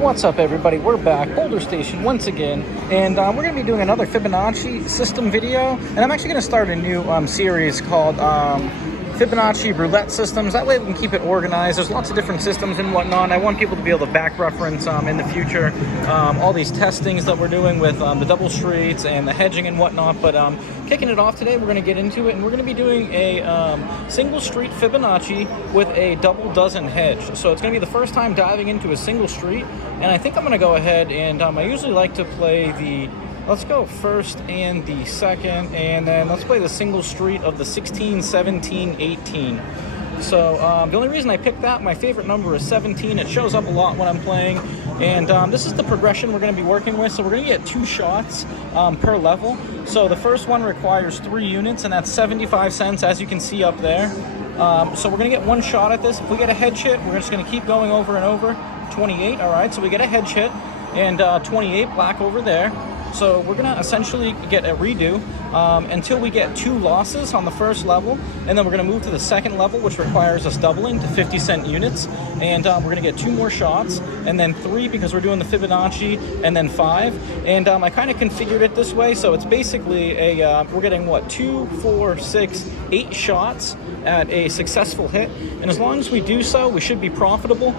What's up, everybody? We're back, Boulder Station once again, and we're going to be doing another Fibonacci system video, and I'm actually going to start a new series called Fibonacci Roulette systems. That way we can keep it organized. There's lots of different systems and whatnot. I want people to be able to back reference in the future all these testings that we're doing with the double streets and the hedging and whatnot. But kicking it off today, we're going to get into it, and we're going to be doing a single street Fibonacci with a double dozen hedge. So it's going to be the first time diving into a single street, and I think I'm going to go ahead and I usually like to play the let's go first and the second, and then let's play the single street of the 16, 17, 18. So the only reason I picked that, my favorite number is 17. It shows up a lot when I'm playing, and this is the progression we're going to be working with. So we're going to get 2 shots per level. So the first one requires 3 units, and that's 75 cents, as you can see up there. So we're going to get 1 shot at this. If we get a hedge hit, we're just going to keep going over and over. 28, all right, so we get a hedge hit, and 28 black over there. So we're going to essentially get a redo until we get 2 losses on the first level, and then we're going to move to the second level, which requires us doubling to 50-cent units, and we're going to get 2 more shots, and then 3 because we're doing the Fibonacci, and then 5. And I kind of configured it this way, so it's basically a we're getting what, 2, 4, 6, 8 shots at a successful hit, and as long as we do so, we should be profitable.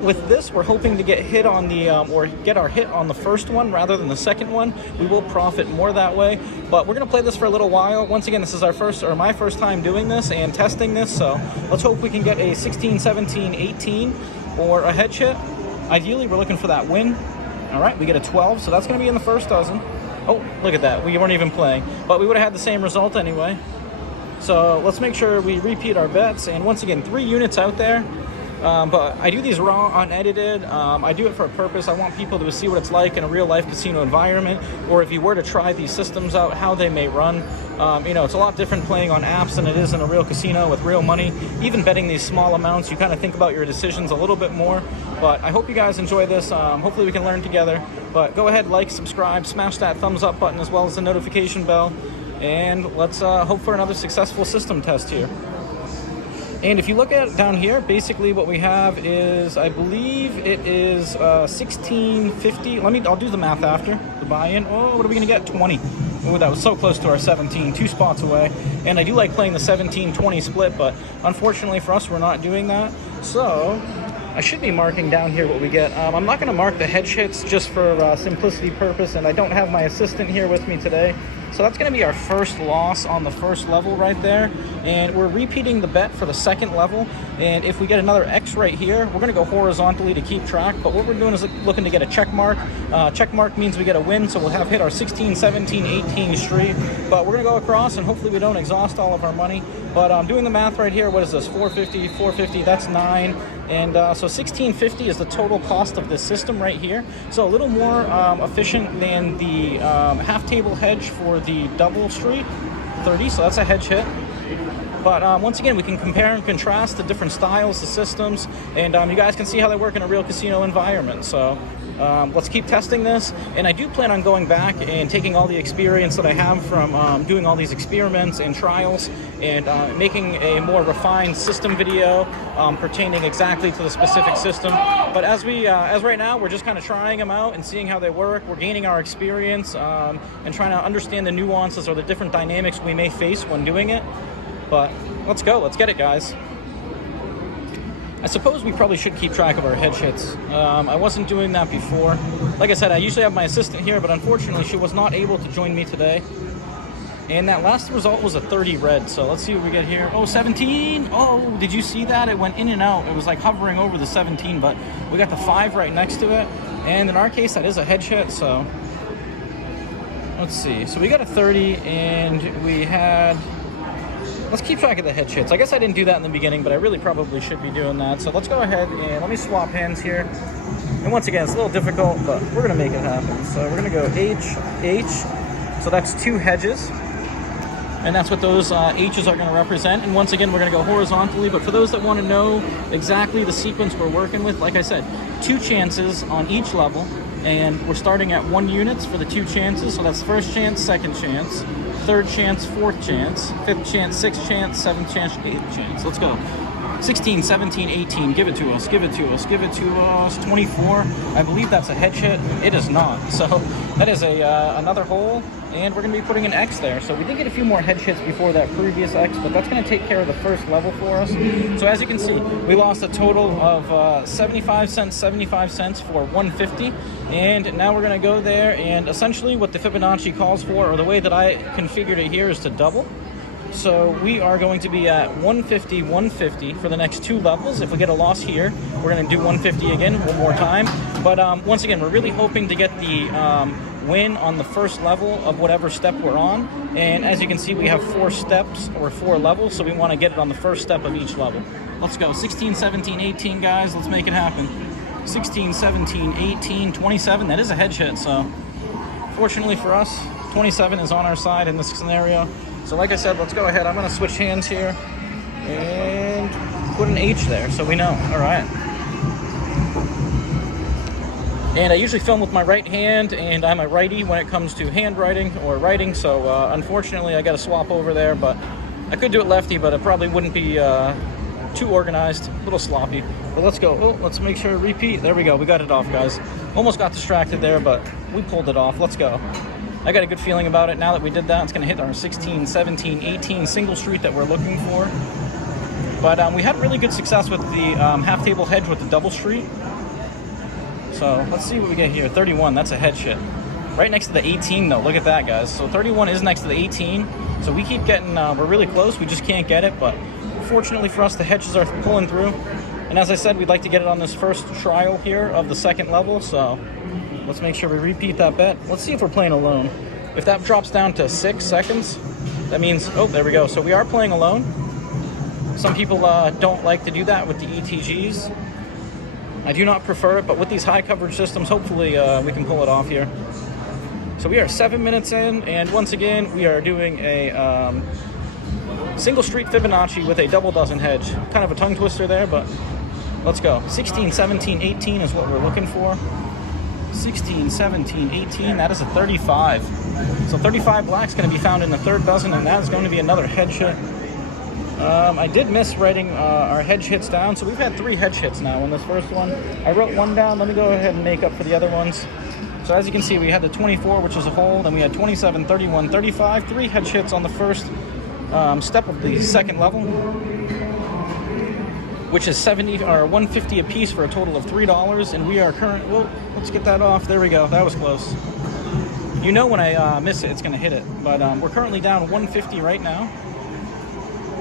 With this, we're hoping to get hit on the or get our hit on the first one rather than the second one. We will profit more that way, but we're going to play this for a little while. Once again, this is our first, or my first time doing this and testing this, so let's hope we can get a 16, 17, 18 or a hedge hit. Ideally, we're looking for that win. All right, we get a 12, so that's going to be in the first dozen. Oh, look at that, we weren't even playing, but we would have had the same result anyway. So let's make sure we repeat our bets, and once again, 3 units out there. But I do these raw, unedited. I do it for a purpose. I want people to see what it's like in a real-life casino environment, or if you were to try these systems out, how they may run. You know, it's a lot different playing on apps than it is in a real casino with real money. Even betting these small amounts, you kind of think about your decisions a little bit more. But I hope you guys enjoy this. Hopefully we can learn together. But go ahead, like, subscribe, smash that thumbs up button as well as the notification bell. And let's hope for another successful system test here. And if you look at down here, basically what we have is, I believe it is 1650. I'll do the math after the buy-in. Oh, what are we gonna get? 20. Oh, that was so close to our 17, 2 spots away. And I do like playing the 17-20 split, but unfortunately for us, we're not doing that. So I should be marking down here what we get. I'm not gonna mark the hedge hits just for simplicity purpose, and I don't have my assistant here with me today. So that's going to be our first loss on the first level right there, and we're repeating the bet for the second level. And if we get another X right here, we're going to go horizontally to keep track, but what we're doing is looking to get a check mark. Check mark means we get a win, so we'll have hit our 16, 17, 18 street, but we're going to go across, and hopefully we don't exhaust all of our money. But I'm doing the math right here. What is this? 450, that's 9. And so 1650 is the total cost of this system right here. So a little more efficient than the half table hedge for the double street, 30, so that's a hedge hit. But once again, we can compare and contrast the different styles, the systems, and you guys can see how they work in a real casino environment. So let's keep testing this, and I do plan on going back and taking all the experience that I have from doing all these experiments and trials and making a more refined system video pertaining exactly to the specific system. But as right now, we're just kind of trying them out and seeing how they work. We're gaining our experience and trying to understand the nuances or the different dynamics we may face when doing it. But let's go, let's get it, guys. I suppose we probably should keep track of our hedge hits. I wasn't doing that before. Like I said, I usually have my assistant here, but unfortunately she was not able to join me today. And that last result was a 30 red, so let's see what we get here. Oh, 17! Oh, did you see that? It went in and out. It was like hovering over the 17, but we got the 5 right next to it. And in our case, that is a hedge hit, so let's see. So we got a 30, and we had... Let's keep track of the hedge hits. I guess I didn't do that in the beginning, but I really probably should be doing that. So let's go ahead and let me swap hands here. And once again, it's a little difficult, but we're gonna make it happen. So we're gonna go H, H. So that's 2 hedges. And that's what those H's are gonna represent. And once again, we're gonna go horizontally, but for those that wanna know exactly the sequence we're working with, like I said, 2 chances on each level. And we're starting at 1 units for the 2 chances. So that's first chance, second chance, third chance, fourth chance, fifth chance, sixth chance, seventh chance, eighth chance. Let's go. 16, 17, 18, give it to us, give it to us, give it to us. 24, I believe that's a hedge hit. It is not. So that is another hole, and we're going to be putting an X there. So we did get a few more hedge hits before that previous X, but that's going to take care of the first level for us. So as you can see, we lost a total of 75 cents for 150, and now we're going to go there, and essentially what the Fibonacci calls for, or the way that I configured it here, is to double. So we are going to be at 150, 150 for the next two levels. If we get a loss here, we're going to do 150 again one more time. But once again, we're really hoping to get the win on the first level of whatever step we're on. And as you can see, we have 4 steps or 4 levels, so we want to get it on the first step of each level. Let's go. 16, 17, 18, guys. Let's make it happen. 16, 17, 18, 27. That is a hedge hit, so fortunately for us, 27 is on our side in this scenario. So like I said, let's go ahead. I'm going to switch hands here and put an H there so we know. All right. And I usually film with my right hand, and I'm a righty when it comes to handwriting or writing. So unfortunately, I got to swap over there. But I could do it lefty, but it probably wouldn't be too organized, a little sloppy. But let's go. Oh, let's make sure to repeat. There we go. We got it off, guys. Almost got distracted there, but we pulled it off. Let's go. I got a good feeling about it. Now that we did that, it's going to hit our 16, 17, 18 single street that we're looking for. But we had really good success with the half table hedge with the double street. So let's see what we get here. 31, that's a hedge hit. Right next to the 18 though, look at that, guys. So 31 is next to the 18. So we keep getting, we're really close, we just can't get it. But fortunately for us, the hedges are pulling through. And as I said, we'd like to get it on this first trial here of the second level. So let's make sure we repeat that bet. Let's see if we're playing alone. If that drops down to 6 seconds, that means, oh, there we go. So we are playing alone. Some people don't like to do that with the ETGs. I do not prefer it, but with these high coverage systems, hopefully we can pull it off here. So we are 7 minutes in, and once again, we are doing a single street Fibonacci with a double dozen hedge. Kind of a tongue twister there, but let's go. 16, 17, 18 is what we're looking for. 16, 17, 18, that is a 35. So 35 black's going to be found in the third dozen, and that is going to be another hedge hit. I did miss writing our hedge hits down, so we've had 3 hedge hits now in this first one. I wrote 1 down. Let me go ahead and make up for the other ones. So as you can see, we had the 24, which was a hole, then we had 27, 31, 35, 3 hedge hits on the first step of the second level, which is 70 or 150 a piece for a total of $3. And we are current. Well, let's get that off. There we go. That was close. You know when I miss it, it's going to hit it. But we're currently down 150 right now,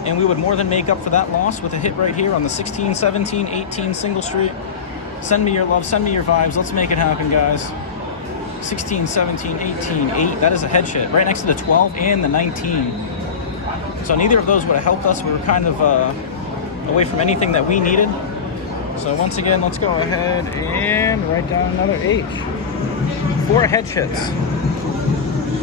and we would more than make up for that loss with a hit right here on the 16, 17, 18 single street. Send me your love. Send me your vibes. Let's make it happen, guys. 16, 17, 18, 8. That is a hedge hit right next to the 12 and the 19. So neither of those would have helped us. We were kind of away from anything that we needed. So once again, let's go ahead and write down another H. 4 hedge hits.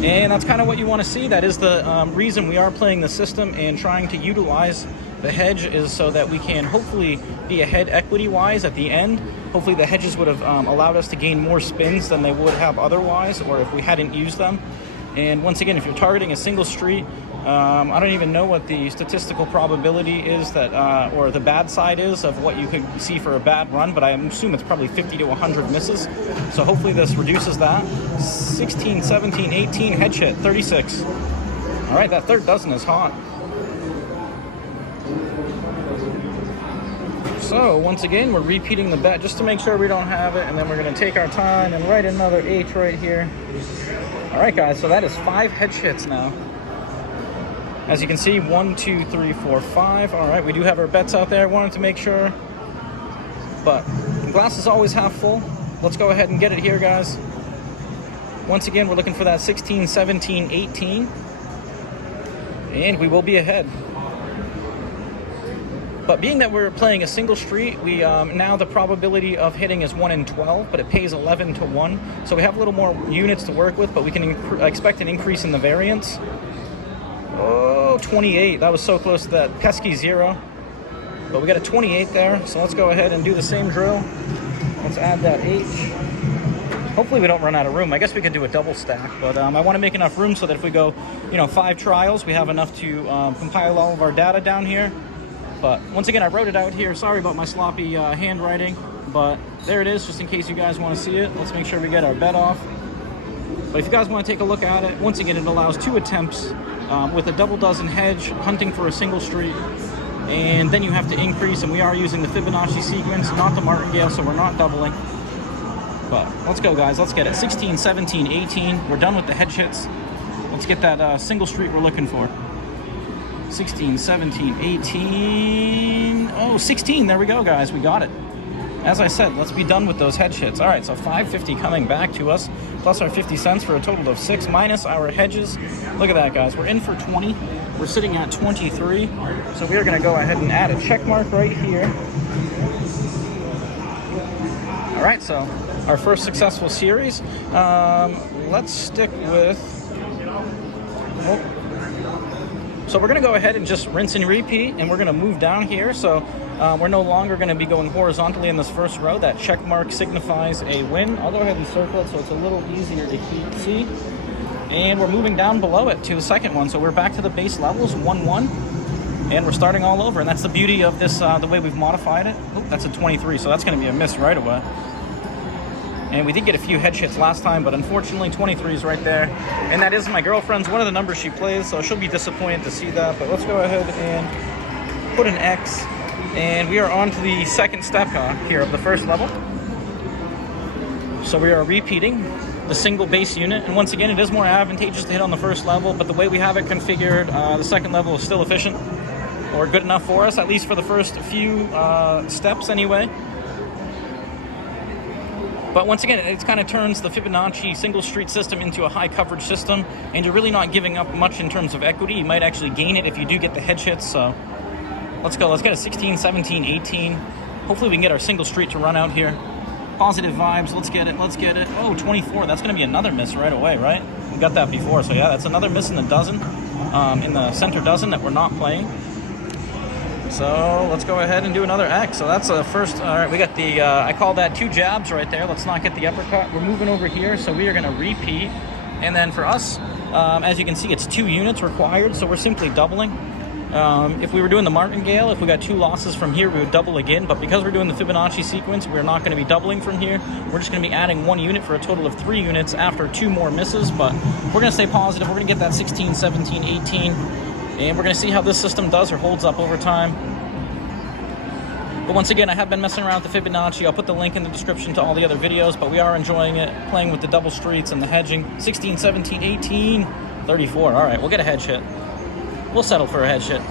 And that's kind of what you want to see. That is the reason we are playing the system and trying to utilize the hedge, is so that we can hopefully be ahead equity-wise at the end. Hopefully the hedges would have allowed us to gain more spins than they would have otherwise, or if we hadn't used them. And once again, if you're targeting a single street, I don't even know what the statistical probability is that, or the bad side is of what you could see for a bad run, but I assume it's probably 50 to 100 misses. So hopefully this reduces that. 16, 17, 18, hedge hit, 36. All right, that third dozen is hot. So once again, we're repeating the bet just to make sure we don't have it, and then we're going to take our time and write another H right here. All right, guys, so that is 5 hedge hits now. As you can see, 1, 2, 3, 4, 5. All right, we do have our bets out there. Wanted to make sure, but the glass is always half full. Let's go ahead and get it here, guys. Once again, we're looking for that 16, 17, 18, and we will be ahead. But being that we're playing a single street, we now the probability of hitting is 1 in 12, but it pays 11 to 1. So we have a little more units to work with, but we can expect an increase in the variance. Oh, 28. That was so close to that pesky 0. But we got a 28 there, so let's go ahead and do the same drill. Let's add that H. Hopefully we don't run out of room. I guess we could do a double stack, but I want to make enough room so that if we go, 5 trials, we have enough to compile all of our data down here. But once again, I wrote it out here. Sorry about my sloppy handwriting, but there it is, just in case you guys want to see it. Let's make sure we get our bet off. But if you guys want to take a look at it, once again, it allows 2 attempts with a double dozen hedge, hunting for a single street. And then you have to increase, and we are using the Fibonacci sequence, not the martingale, so we're not doubling. But let's go, guys. Let's get it. 16, 17, 18. We're done with the hedge hits. Let's get that single street we're looking for. 16, 17, 18. Oh, 16. There we go, guys. We got it. As I said, let's be done with those hedge hits. All right, so 550 coming back to us, plus our 50 cents for a total of 6, minus our hedges. Look at that, guys. We're in for 20. We're sitting at 23. So we are going to go ahead and add a check mark right here. All right, so our first successful series. Let's stick with... So we're going to go ahead and just rinse and repeat, and we're going to move down here. So we're no longer going to be going horizontally in this first row. That check mark signifies a win. I'll go ahead and circle it so it's a little easier to see. And we're moving down below it to the second one. So we're back to the base levels, 1-1. And we're starting all over. And that's the beauty of this, the way we've modified it. Oh, that's a 23, so that's going to be a miss right away. And we did get a few hedge hits last time, but unfortunately 23 is right there. And that is my girlfriend's, one of the numbers she plays, so she'll be disappointed to see that. But let's go ahead and put an X. And we are on to the second step here of the first level. So we are repeating the single base unit. And once again, it is more advantageous to hit on the first level, but the way we have it configured, the second level is still efficient, or good enough for us, at least for the first few steps anyway. But once again, it kind of turns the Fibonacci single street system into a high coverage system, and you're really not giving up much in terms of equity. You might actually gain it if you do get the hedge hits. So let's go. Let's get a 16, 17, 18. Hopefully we can get our single street to run out here. Positive vibes. Let's get it. Let's get it. Oh, 24. That's going to be another miss right away, right? We got that before. So yeah, that's another miss in the dozen, in the center dozen that we're not playing. So let's go ahead and do another X. So that's the first. All right, we got the, I call that 2 jabs right there. Let's not get the uppercut. We're moving over here, so we are going to repeat. And then for us, as you can see, it's 2 units required, so we're simply doubling. If we were doing the martingale, if we got 2 losses from here, we would double again. But because we're doing the Fibonacci sequence, we're not going to be doubling from here. We're just going to be adding 1 unit for a total of 3 units after 2 more misses. But we're going to stay positive. We're going to get that 16, 17, 18. And we're going to see how this system does or holds up over time. But once again, I have been messing around with the Fibonacci. I'll put the link in the description to all the other videos, but we are enjoying it, playing with the double streets and the hedging. 16, 17, 18, 34. All right, we'll get a hedge hit. We'll settle for a hedge hit.